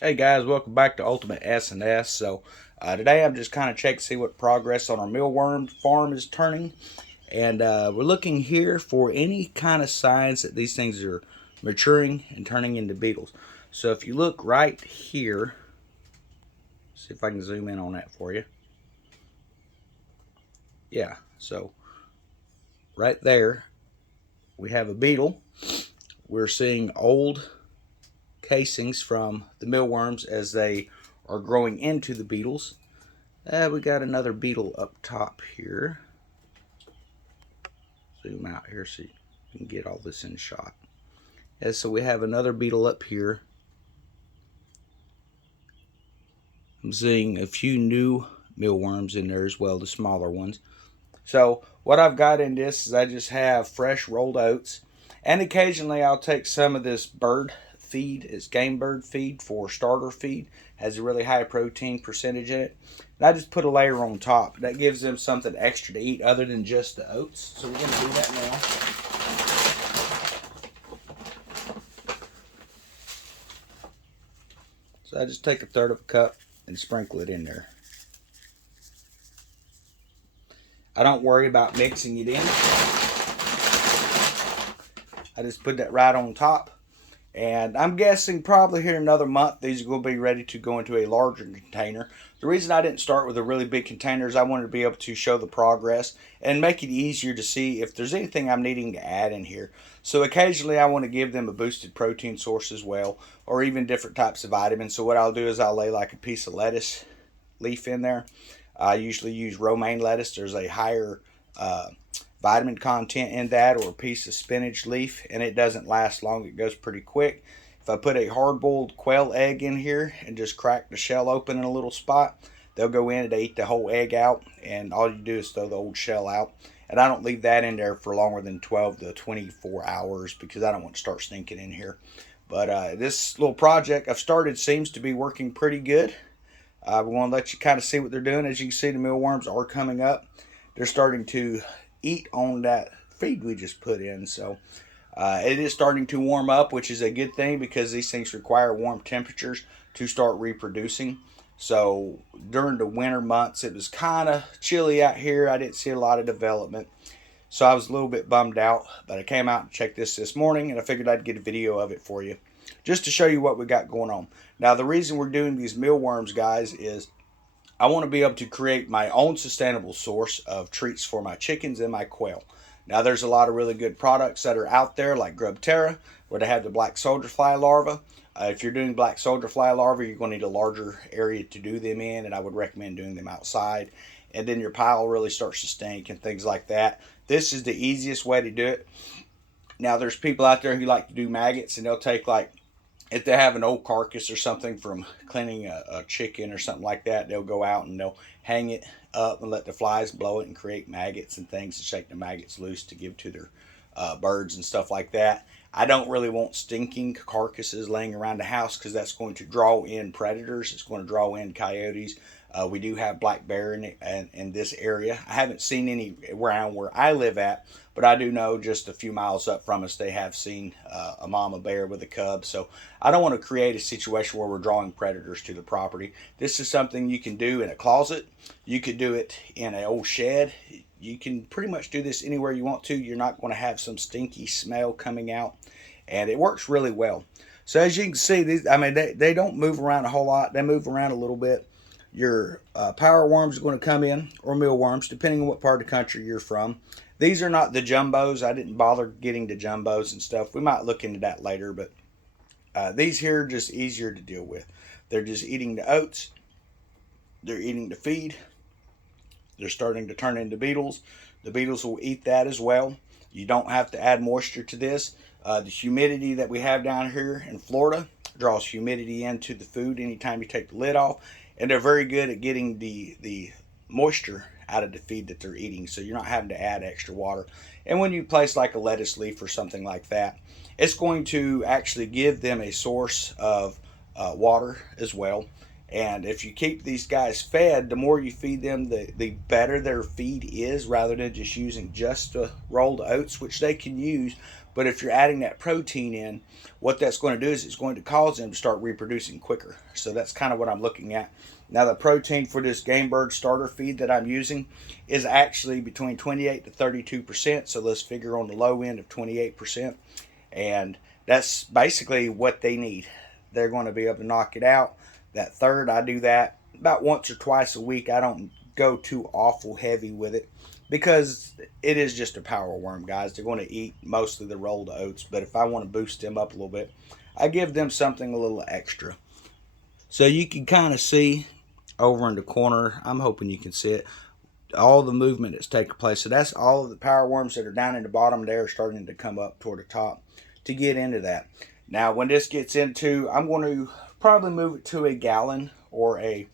Hey guys, welcome back to Ultimate S&S. Today I'm just kind of checking to see what progress on our mealworm farm is turning, and we're looking here for any kind of signs that these things are maturing and turning into beetles. So if you look right here, see if I can zoom in on that for you. Yeah, so right there we have a beetle. We're seeing old casings from the mealworms as they are growing into the beetles. We got another beetle up top here. Zoom out here so you can get all this in shot. So we have another beetle up here. I'm seeing a few new mealworms in there as well, the smaller ones. So what I've got in this is I just have fresh rolled oats, and occasionally I'll take some of this bird feed. It's game bird feed for starter feed. Has a really high protein percentage in it. And I just put a layer on top. That gives them something extra to eat other than just the oats. So we're going to do that now. So I just take a third of a cup and sprinkle it in there. I don't worry about mixing it in. I just put that right on top. And I'm guessing probably here in another month, these are going to be ready to go into a larger container. The reason I didn't start with a really big container is I wanted to be able to show the progress and make it easier to see if there's anything I'm needing to add in here. So occasionally I want to give them a boosted protein source as well, or even different types of vitamins. So what I'll do is I'll lay like a piece of lettuce leaf in there. I usually use romaine lettuce. There's a higher vitamin content in that, or a piece of spinach leaf, and it doesn't last long. It goes pretty quick. If I put a hard-boiled quail egg in here and just crack the shell open in a little spot, they'll go in and they eat the whole egg out, and all you do is throw the old shell out. And I don't leave that in there for longer than 12 to 24 hours because I don't want to start stinking in here. But this little project I've started seems to be working pretty good. We want to let you kind of see what they're doing. As you can see, the mealworms are coming up. They're starting to eat on that feed we just put in. So it is starting to warm up, which is a good thing because these things require warm temperatures to start reproducing. So during the winter months, it was kind of chilly out here. I didn't see a lot of development. So I was a little bit bummed out, but I came out and checked this morning, and I figured I'd get a video of it for you just to show you what we got going on. Now, the reason we're doing these mealworms, guys, is I want to be able to create my own sustainable source of treats for my chickens and my quail. Now, there's a lot of really good products that are out there, like Grub Terra, where they have the black soldier fly larvae. If you're doing black soldier fly larvae, you're going to need a larger area to do them in, and I would recommend doing them outside. And then your pile really starts to stink and things like that. This is the easiest way to do it. Now, there's people out there who like to do maggots, and they'll take, like, if they have an old carcass or something from cleaning a chicken or something like that, they'll go out and they'll hang it up and let the flies blow it and create maggots and things to shake the maggots loose to give to their birds and stuff like that. I don't really want stinking carcasses laying around the house because that's going to draw in predators. It's going to draw in coyotes. We do have black bear in this area. I haven't seen any around where I live at, but I do know just a few miles up from us they have seen a mama bear with a cub. So I don't want to create a situation where we're drawing predators to the property. This is something you can do in a closet. You could do it in an old shed. You can pretty much do this anywhere you want to. You're not going to have some stinky smell coming out, and it works really well. So as you can see, they don't move around a whole lot. They move around a little bit. Your power worms are going to come in, or mealworms, depending on what part of the country you're from. These are not the jumbos. I didn't bother getting the jumbos and stuff. We might look into that later, but these here are just easier to deal with. They're just eating the oats. They're eating the feed. They're starting to turn into beetles. The beetles will eat that as well. You don't have to add moisture to this. The humidity that we have down here in Florida draws humidity into the food anytime you take the lid off. And they're very good at getting the moisture out of the feed that they're eating, so you're not having to add extra water. And when you place like a lettuce leaf or something like that, it's going to actually give them a source of water as well. And if you keep these guys fed, the more you feed them, the better their feed is, rather than just using just the rolled oats, which they can use. But if you're adding that protein in, what that's going to do is it's going to cause them to start reproducing quicker. So that's kind of what I'm looking at. Now the protein for this game bird starter feed that I'm using is actually between 28 to 32%. So let's figure on the low end of 28%. And that's basically what they need. They're going to be able to knock it out. That third, I do that about once or twice a week. I don't go too awful heavy with it because it is just a power worm, guys. They're going to eat mostly the rolled oats, but if I want to boost them up a little bit, I give them something a little extra. So you can kind of see over in the corner, I'm hoping you can see it, all the movement that's taking place. So that's all of the power worms that are down in the bottom there starting to come up toward the top to get into that. Now when this gets into, I'm going to probably move it to a gallon or I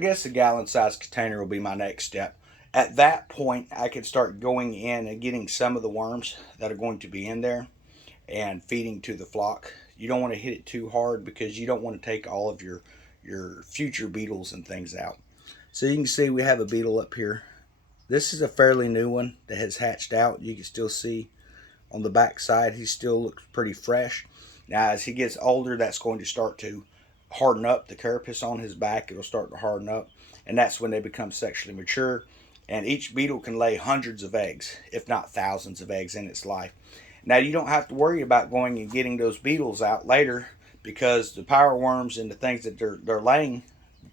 guess a gallon size container will be my next step. At that point, I can start going in and getting some of the worms that are going to be in there and feeding to the flock. You don't want to hit it too hard because you don't want to take all of your future beetles and things out. So you can see we have a beetle up here. This is a fairly new one that has hatched out. You can still see on the back side he still looks pretty fresh. Now as he gets older, that's going to start to harden up. The carapace on his back, it'll start to harden up, and that's when they become sexually mature. And each beetle can lay hundreds of eggs, if not thousands of eggs in its life. Now you don't have to worry about going and getting those beetles out later, because the power worms and the things that they're laying,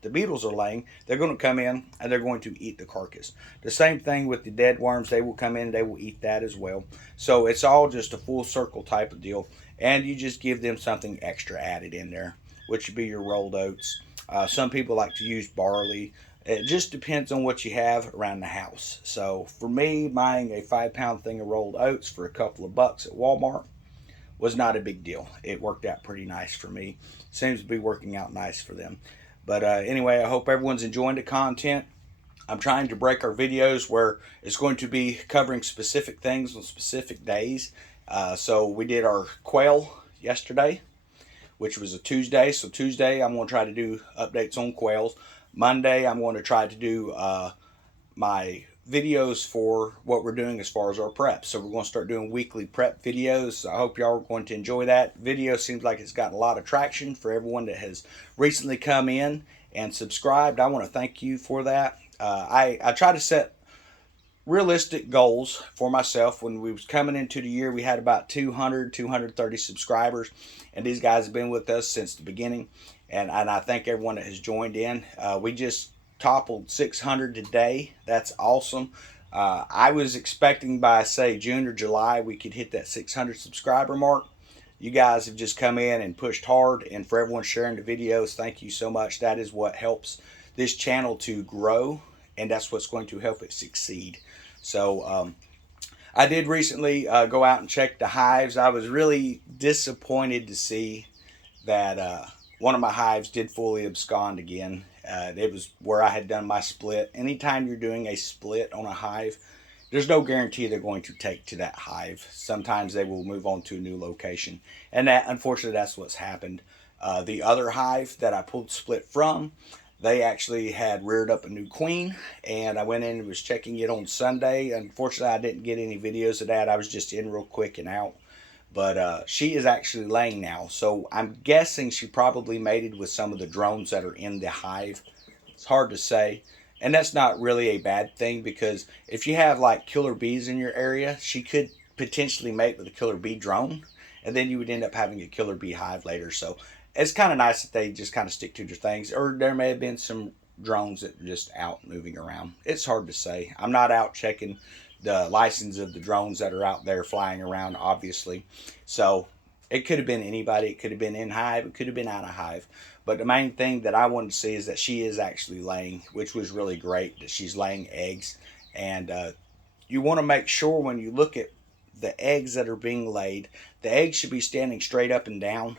the beetles are laying, they're going to come in and they're going to eat the carcass. The same thing with the dead worms. They will come in and they will eat that as well. So it's all just a full circle type of deal, and you just give them something extra added in there, which would be your rolled oats. Some people like to use barley. It just depends on what you have around the house. So for me, buying a 5-pound thing of rolled oats for a couple of bucks at Walmart was not a big deal. It worked out pretty nice for me. Seems to be working out nice for them. But anyway, I hope everyone's enjoying the content. I'm trying to break our videos where it's going to be covering specific things on specific days. So we did our quail yesterday, which was a Tuesday. So Tuesday, I'm going to try to do updates on quails. Monday, I'm going to try to do my videos for what we're doing as far as our prep. So we're going to start doing weekly prep videos. I hope y'all are going to enjoy that. Video seems like it's gotten a lot of traction for everyone that has recently come in and subscribed. I want to thank you for that. I try to set realistic goals for myself. When we was coming into the year, we had about 230 subscribers, and these guys have been with us since the beginning, and I thank everyone that has joined in. We just toppled 600 today. That's awesome. I was expecting by say June or July we could hit that 600 subscriber mark. You guys have just come in and pushed hard, and for everyone sharing the videos, thank you so much. That is what helps this channel to grow, and that's what's going to help it succeed. So I did recently go out and check the hives. I was really disappointed to see that one of my hives did fully abscond again. It was where I had done my split. Anytime you're doing a split on a hive, there's no guarantee they're going to take to that hive. Sometimes they will move on to a new location, and that, unfortunately, that's what's happened. The other hive that I pulled split from, they actually had reared up a new queen, and I went in and was checking it on Sunday. Unfortunately, I didn't get any videos of that. I was just in real quick and out. But she is actually laying now. So I'm guessing she probably mated with some of the drones that are in the hive. It's hard to say. And that's not really a bad thing, because if you have like killer bees in your area, she could potentially mate with a killer bee drone, and then you would end up having a killer bee hive later. So it's kind of nice that they just kind of stick to their things. Or there may have been some drones that are just out moving around. It's hard to say. I'm not out checking the license of the drones that are out there flying around, obviously. So it could have been anybody. It could have been in hive. It could have been out of hive. But the main thing that I wanted to see is that she is actually laying, which was really great, that she's laying eggs. And you want to make sure when you look at the eggs that are being laid, the eggs should be standing straight up and down.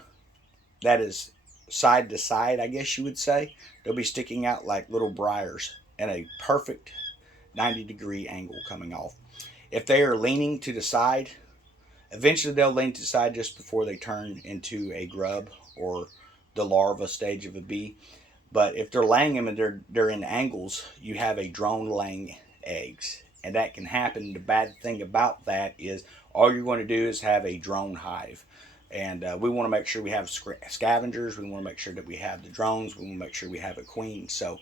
That is side to side, I guess you would say. They'll be sticking out like little briars in a perfect 90-degree angle coming off. If they are leaning to the side, eventually they'll lean to the side just before they turn into a grub or the larva stage of a bee. But if they're laying them and they're in angles, you have a drone laying eggs. And that can happen. The bad thing about that is all you're going to do is have a drone hive. And we want to make sure we have scavengers. We want to make sure that we have the drones. We want to make sure we have a queen. So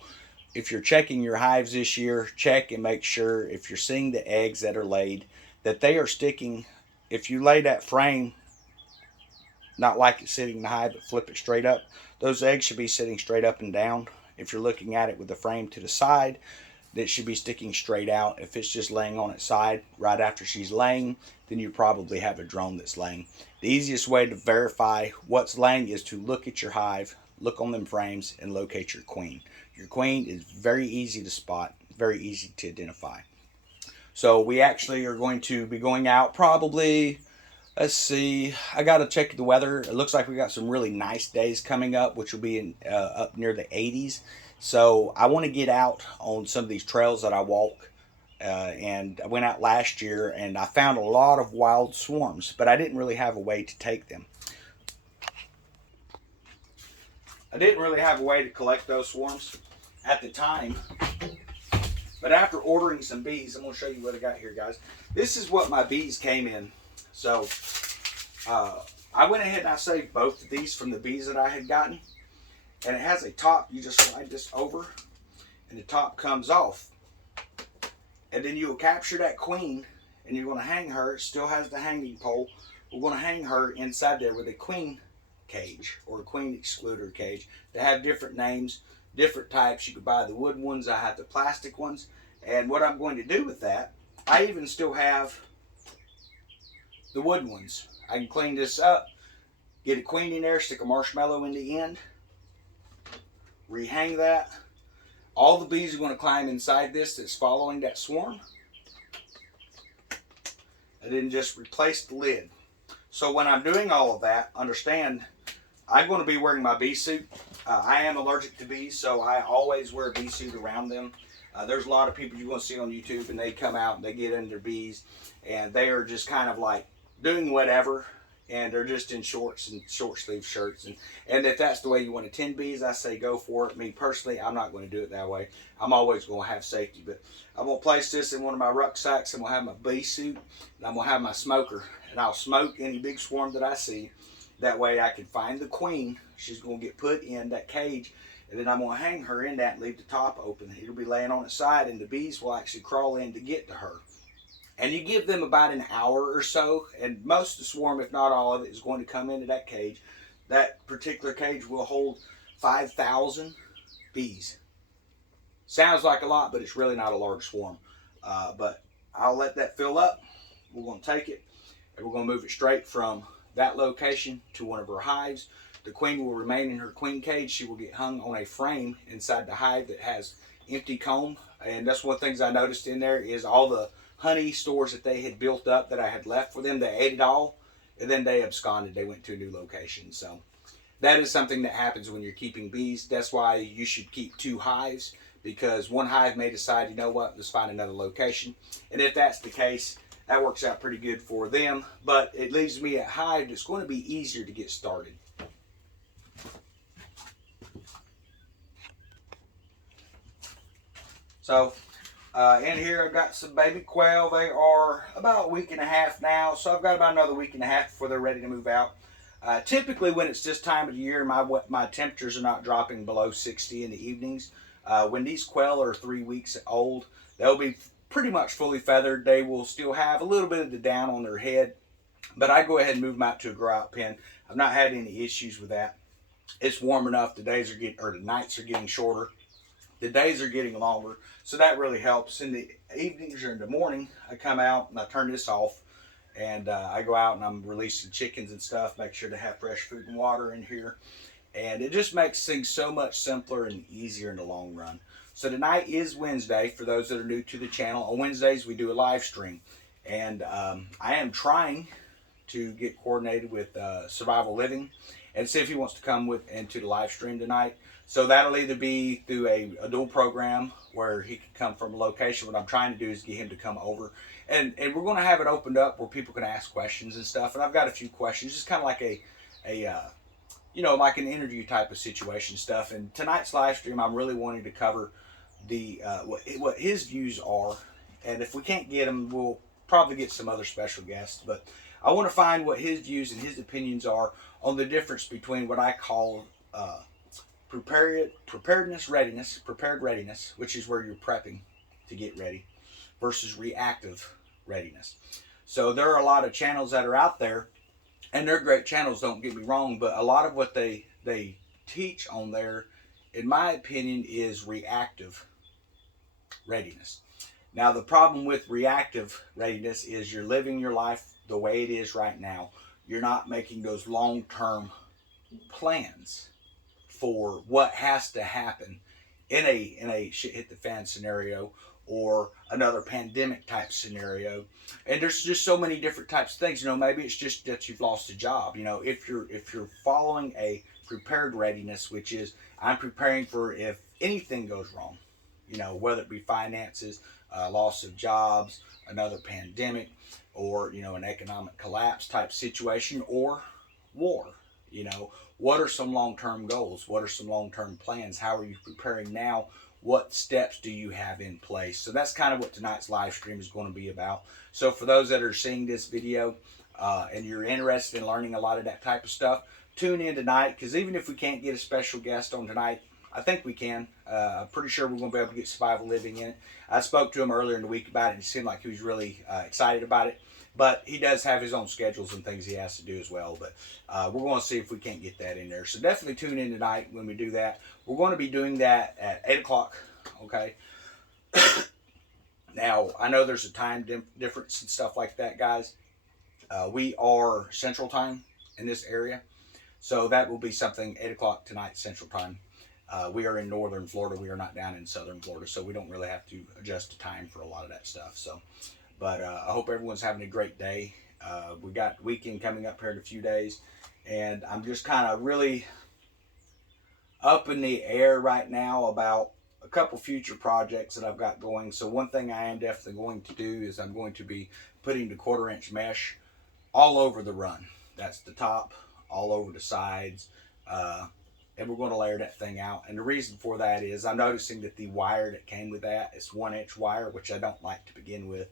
if you're checking your hives this year, check and make sure if you're seeing the eggs that are laid, that they are sticking. If you lay that frame, not like it's sitting in the hive, but flip it straight up, those eggs should be sitting straight up and down. If you're looking at it with the frame to the side, that should be sticking straight out. If it's just laying on its side right after she's laying, then you probably have a drone that's laying. The easiest way to verify what's laying is to look at your hive, look on them frames, and locate your queen. Your queen is very easy to spot, very easy to identify. So we actually are going to be going out probably, let's see, I got to check the weather. It looks like we got some really nice days coming up, which will be in, up near the 80s. So I want to get out on some of these trails that I walk. And I went out last year and I found a lot of wild swarms, but I didn't really have a way to take them. I didn't really have a way to collect those swarms at the time. But after ordering some bees, I'm going to show you what I got here, guys. This is what my bees came in. So I went ahead and I saved both of these from the bees that I had gotten. And it has a top. You just slide this over and the top comes off. And then you will capture that queen and you're going to hang her. It still has the hanging pole. We're going to hang her inside there with a queen cage or a queen excluder cage. They have different names, different types. You could buy the wood ones. I have the plastic ones. And what I'm going to do with that, I even still have the wood ones. I can clean this up, get a queen in there, stick a marshmallow in the end, rehang that. All the bees are going to climb inside this that's following that swarm. And then just replace the lid. So when I'm doing all of that, understand, I'm going to be wearing my bee suit. I am allergic to bees, so I always wear a bee suit around them. There's a lot of people you're going to see on YouTube, and they come out and they get in their bees, and they are just kind of like doing whatever, and they're just in shorts and short sleeve shirts. And if that's the way you want to tend bees, I say go for it. Me personally, I'm not going to do it that way. I'm always going to have safety. But I'm going to place this in one of my rucksacks. I'm going to have my bee suit, and I'm going to have my smoker. And I'll smoke any big swarm that I see. That way I can find the queen. She's going to get put in that cage. And then I'm going to hang her in that and leave the top open. It'll be laying on its side, and the bees will actually crawl in to get to her. And you give them about an hour or so, and most of the swarm, if not all of it, is going to come into that cage. That particular cage will hold 5,000 bees. Sounds like a lot, but it's really not a large swarm. But I'll let that fill up. We're going to take it, and we're going to move it straight from that location to one of our hives. The queen will remain in her queen cage. She will get hung on a frame inside the hive that has empty comb. And that's one of the things I noticed in there is all the honey stores that they had built up that I had left for them. They ate it all, and then they absconded. They went to a new location. So that is something that happens when you're keeping bees. That's why you should keep 2 hives, because one hive may decide, you know what, let's find another location. And if that's the case, that works out pretty good for them. But it leaves me a hive that's going to be easier to get started. So in here I've got some baby quail. They are about a week and a half now, so I've got about another week and a half before they're ready to move out. Typically when it's this time of the year, my temperatures are not dropping below 60 in the evenings. When these quail are 3 weeks old, they'll be pretty much fully feathered. They will still have a little bit of the down on their head, but I go ahead and move them out to a grow out pen. I've not had any issues with that. It's warm enough. The nights are getting shorter. The days are getting longer, so that really helps. In the evenings or in the morning, I come out and I turn this off, and I go out and I'm releasing chickens and stuff, make sure to have fresh food and water in here. And it just makes things so much simpler and easier in the long run. So tonight is Wednesday. For those that are new to the channel, on Wednesdays we do a live stream. And I am trying to get coordinated with Survival Living and see if he wants to come into the live stream tonight. So that'll either be through a dual program where he can come from a location. What I'm trying to do is get him to come over. And we're going to have it opened up where people can ask questions and stuff. And I've got a few questions, just kind of like like an interview type of situation stuff. And tonight's live stream, I'm really wanting to cover the what his views are. And if we can't get him, we'll probably get some other special guests, but I want to find what his views and his opinions are on the difference between what I call prepared readiness, which is where you're prepping to get ready, versus reactive readiness. So there are a lot of channels that are out there, and they're great channels, don't get me wrong, but a lot of what they teach on there, in my opinion, is reactive readiness. Now, the problem with reactive readiness is you're living your life the way it is right now. You're not making those long-term plans for what has to happen in a shit hit the fan scenario or another pandemic type scenario. And there's just so many different types of things. Maybe it's just that you've lost a job. If you're following a prepared readiness, which is I'm preparing for if anything goes wrong, whether it be finances, loss of jobs, another pandemic, or an economic collapse type situation, or war. What are some long-term goals? What are some long-term plans? How are you preparing now? What steps do you have in place? So that's kind of what tonight's live stream is going to be about. So for those that are seeing this video and you're interested in learning a lot of that type of stuff, tune in tonight, because even if we can't get a special guest on tonight, I think we can. I'm pretty sure we're going to be able to get Survival Living in it. I spoke to him earlier in the week about it, and it seemed like he was really excited about it. But he does have his own schedules and things he has to do as well. But we're going to see if we can't get that in there. So definitely tune in tonight when we do that. We're going to be doing that at 8 o'clock, okay? Now, I know there's a time difference and stuff like that, guys. We are Central Time in this area. So that will be something 8 o'clock tonight, Central Time. We are in northern Florida. We are not down in southern Florida. So we don't really have to adjust the time for a lot of that stuff. But I hope everyone's having a great day. We got the weekend coming up here in a few days. And I'm just kind of really up in the air right now about a couple future projects that I've got going. So one thing I am definitely going to do is I'm going to be putting the 1/4-inch mesh all over the run. That's the top, all over the sides. And we're going to layer that thing out. And the reason for that is I'm noticing that the wire that came with that is 1-inch wire, which I don't like to begin with.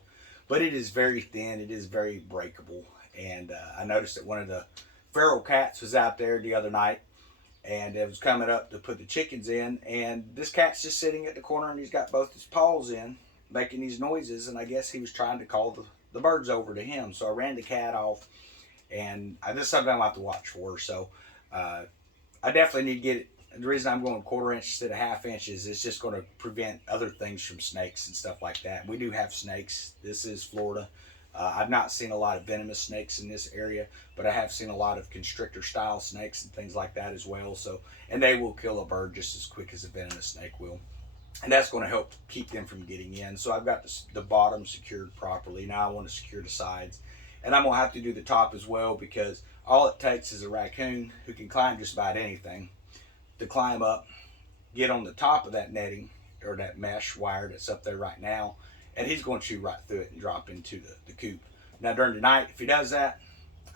But it is very thin. It is very breakable. And I noticed that one of the feral cats was out there the other night. And it was coming up to put the chickens in. And this cat's just sitting at the corner, and he's got both his paws in, making these noises. And I guess he was trying to call the birds over to him. So I ran the cat off. And this is something I'll have to watch for. So I definitely need to get it. The reason I'm going 1/4-inch instead of 1/2 inches is just going to prevent other things from snakes and stuff like that. We do have snakes. This is Florida. I've not seen a lot of venomous snakes in this area, but I have seen a lot of constrictor style snakes and things like that as well. And they will kill a bird just as quick as a venomous snake will. And that's going to help keep them from getting in. So I've got the bottom secured properly. Now I want to secure the sides. And I'm going to have to do the top as well, because all it takes is a raccoon who can climb just about anything to climb up, get on the top of that netting or that mesh wire that's up there right now, and he's going to chew right through it and drop into the coop. Now during the night, if he does that,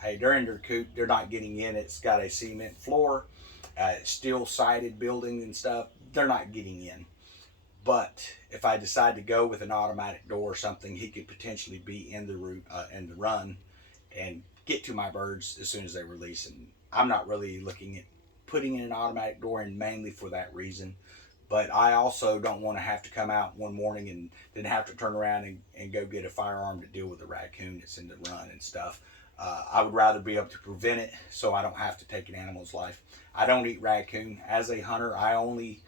hey, they're in their coop, they're not getting in. It's got a cement floor, steel sided building and stuff. They're not getting in. But if I decide to go with an automatic door or something, he could potentially be in the run and get to my birds as soon as they release. And I'm not really looking at putting in an automatic door in mainly for that reason. But I also don't want to have to come out one morning and then have to turn around and go get a firearm to deal with a raccoon that's in the run and stuff. I would rather be able to prevent it so I don't have to take an animal's life. I don't eat raccoon. As a hunter, I only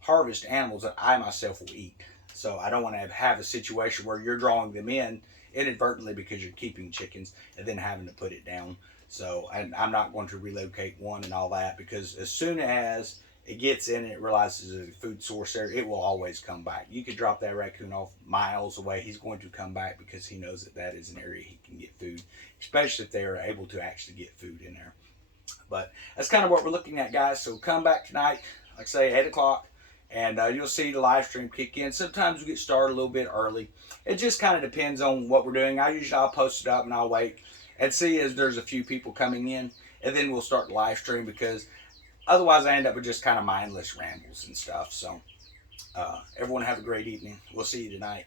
harvest animals that I myself will eat. So I don't want to have a situation where you're drawing them in inadvertently because you're keeping chickens and then having to put it down. So I'm not going to relocate one and all that, because as soon as it gets in and it realizes it's a food source there, it will always come back. You could drop that raccoon off miles away. He's going to come back because he knows that that is an area he can get food, especially if they are able to actually get food in there. But that's kind of what we're looking at, guys. So come back tonight, like I say, 8 o'clock. And you'll see the live stream kick in. Sometimes we get started a little bit early. It just kind of depends on what we're doing. I'll post it up and I'll wait and see as there's a few people coming in. And then we'll start the live stream, because otherwise I end up with just kind of mindless rambles and stuff. So everyone have a great evening. We'll see you tonight.